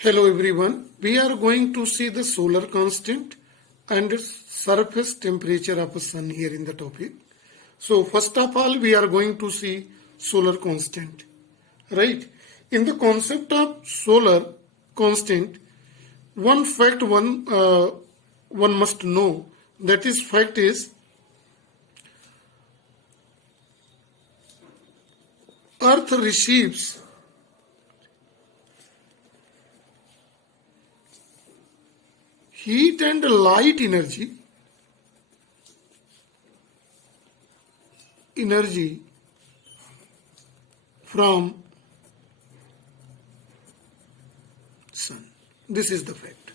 Hello everyone, we are going to see the solar constant and surface temperature of the sun here in the topic. So first of all we are going to see solar constant, right? In the concept of solar constant, one fact one must know, that is fact is earth receives heat and light energy from sun. This is the fact.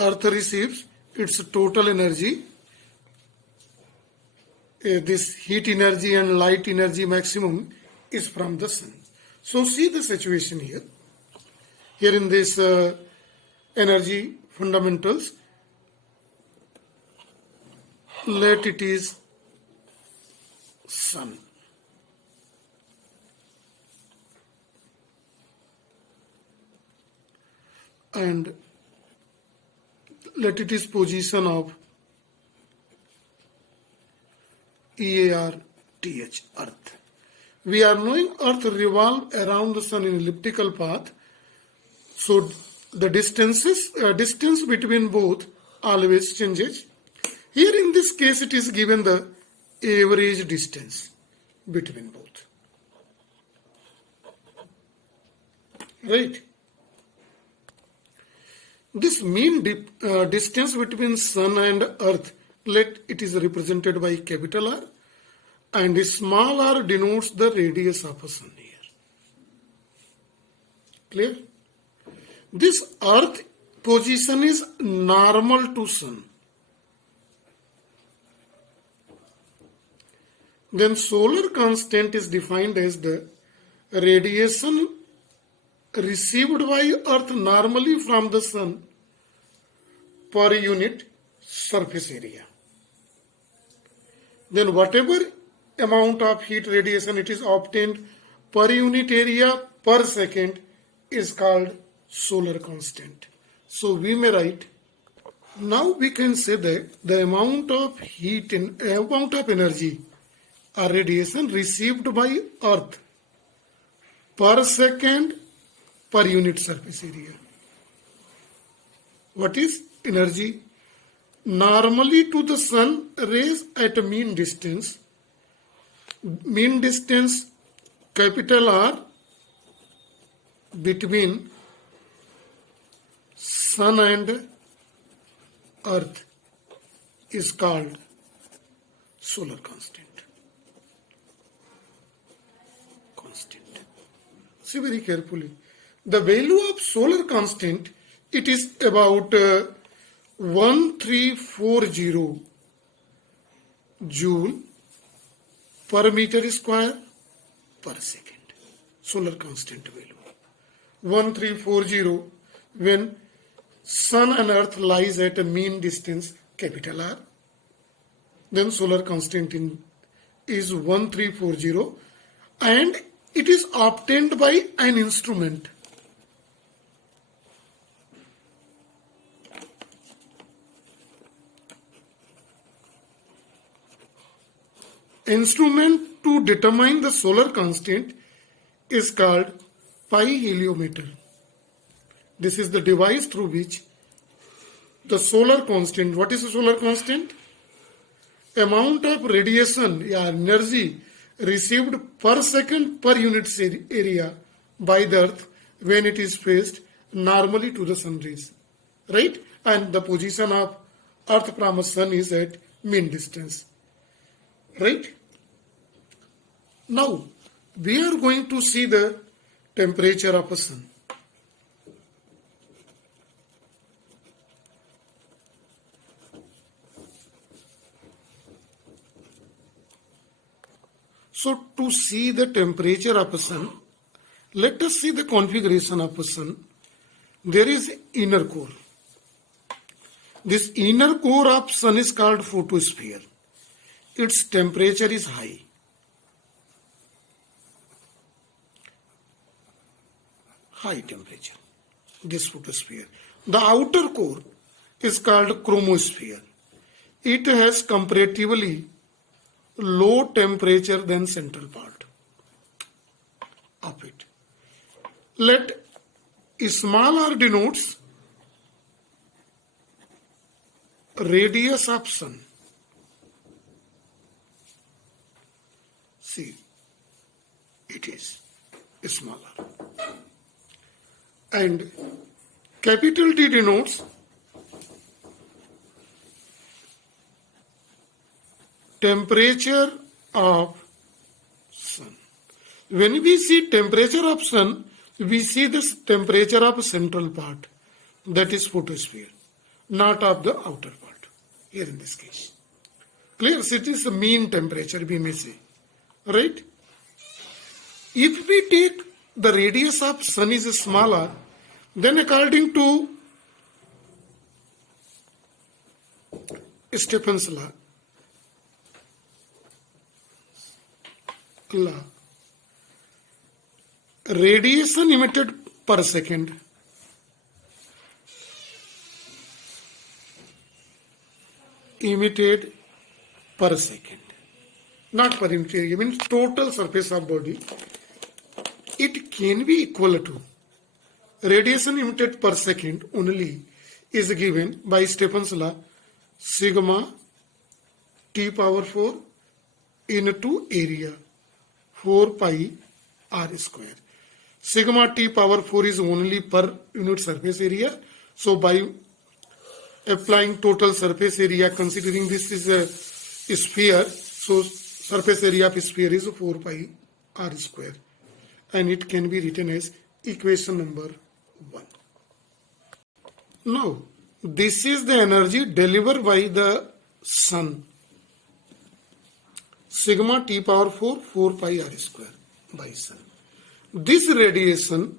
Earth receives its total energy, this heat energy and light energy maximum is from the sun. So see the situation here. Here in this energy fundamentals, let it is sun. And let it is position of EARTH, Earth. We are knowing Earth revolves around the sun in elliptical path. So the distance between both always changes. Here in this case it is given the average distance between both. Right? This mean distance between sun and earth, let it is represented by capital R, and small r denotes the radius of a sun here. Clear? This earth position is normal to sun. Then solar constant is defined as the radiation received by earth normally from the sun per unit surface area. Then whatever amount of heat radiation it is obtained per unit area per second is called solar constant. So we may write, now we can say that the amount of heat and amount of energy or radiation received by earth per second per unit surface area. What is energy? Normally to the sun rays at a mean distance capital R between sun and earth is called solar constant. See very carefully. The value of solar constant, it is about 1340 joule per meter square per second. Solar constant value 1340 when sun and earth lies at a mean distance capital R. Then solar constant is 1340 and it is obtained by an instrument. Instrument to determine the solar constant is called piheliometer. This is the device through which the solar constant, what is the solar constant? Amount of radiation or energy received per second per unit area by the earth when it is faced normally to the sun rays. Right? And the position of earth from a sun is at mean distance. Right? Now, we are going to see the temperature of a sun. So, to see the temperature of a sun, let us see the configuration of a sun. There is inner core. This inner core of sun is called photosphere. Its temperature is high. high temperature, this photosphere. The outer core is called chromosphere. It has comparatively low temperature than central part of it. Let small r denotes radius of sun. See, it is smaller. And capital D denotes temperature of sun. When we see temperature of sun, we see this temperature of central part, that is photosphere, not of the outer part, here in this case. Clear? So it is the mean temperature, we may say. Right? If we take the radius of sun is smaller, then according to Stephen's law, radiation emitted per second not per unit area, means total surface of body, it can be equal to radiation emitted per second only is given by Stephen's law, sigma T power 4 into area 4 pi r square. Sigma T power 4 is only per unit surface area. So by applying total surface area, considering this is a sphere, so surface area of a sphere is 4 pi r square. And it can be written as equation number 1. Now, this is the energy delivered by the sun. Sigma T power 4, 4 pi r square by sun. This radiation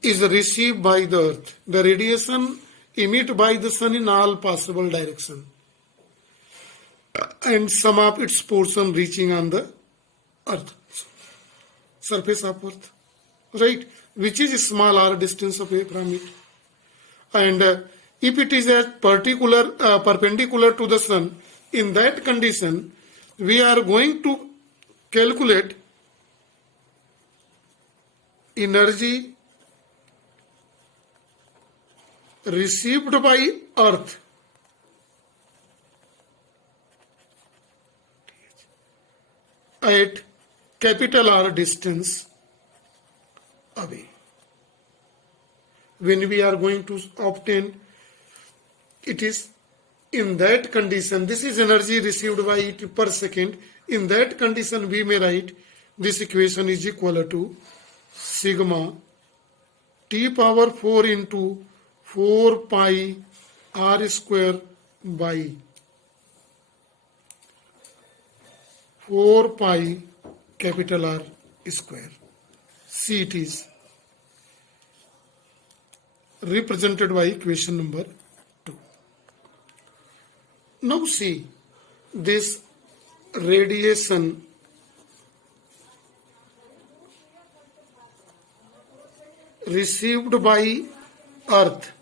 is received by the earth. The radiation emitted by the sun in all possible directions. And some of its portion reaching on the earth, surface of earth, right? Which is small r distance away from it. And if it is at perpendicular to the sun, in that condition, we are going to calculate energy received by earth at capital R distance away. When we are going to obtain, it is in that condition, this is energy received by it per second. In that condition, we may write this equation is equal to sigma T power 4 into 4 pi r square by 4 pi capital R square. See, it is represented by equation number 2. Now see, this radiation received by earth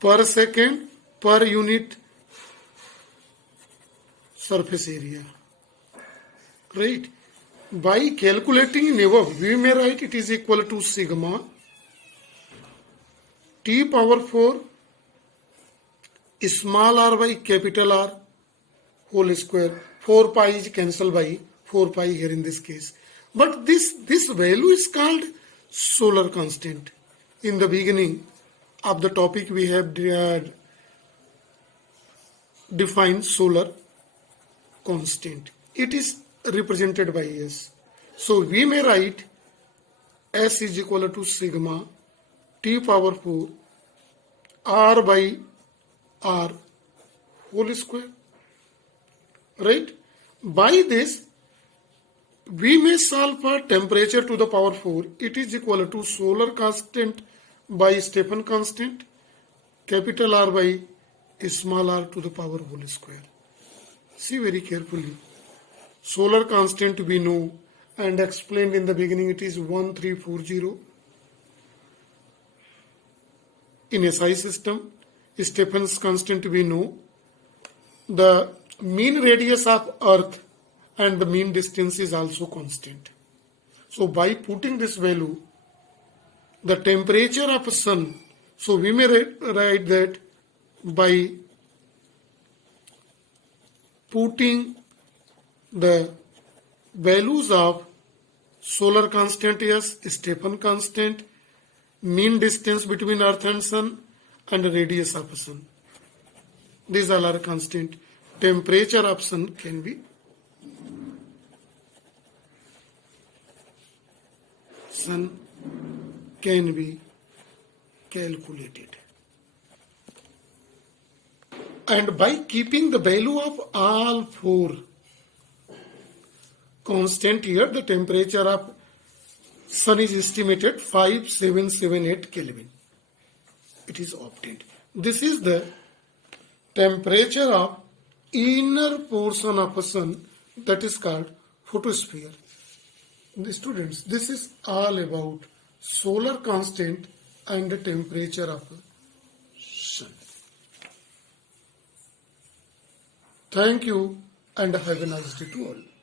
per second per unit surface area, right? By calculating in above, we may write it is equal to sigma T power 4 small r by capital R whole square. 4 pi is cancelled by 4 pi here in this case. But this value is called solar constant. In the beginning of the topic, we have defined solar constant. It is represented by S. So we may write S is equal to sigma T power 4 R by R whole square. Right? By this, we may solve for temperature to the power 4. It is equal to solar constant by Stephen constant, capital R by small r to the power whole square. See very carefully. Solar constant we know, and explained in the beginning, it is 1340. In SI system, Stephen's constant we know. The mean radius of Earth and the mean distance is also constant. So by putting this value, the temperature of sun, so we may write that by putting the values of solar constant as Stephen constant, mean distance between Earth and Sun, and radius of Sun. These all are constant. Temperature of Sun can be calculated. And by keeping the value of all four constant here, the temperature of Sun is estimated 5778 Kelvin. It is obtained. This is the temperature of inner portion of a Sun, that is called photosphere. The students, this is all about solar constant and the temperature of a Sun. Thank you and have a nice day to all.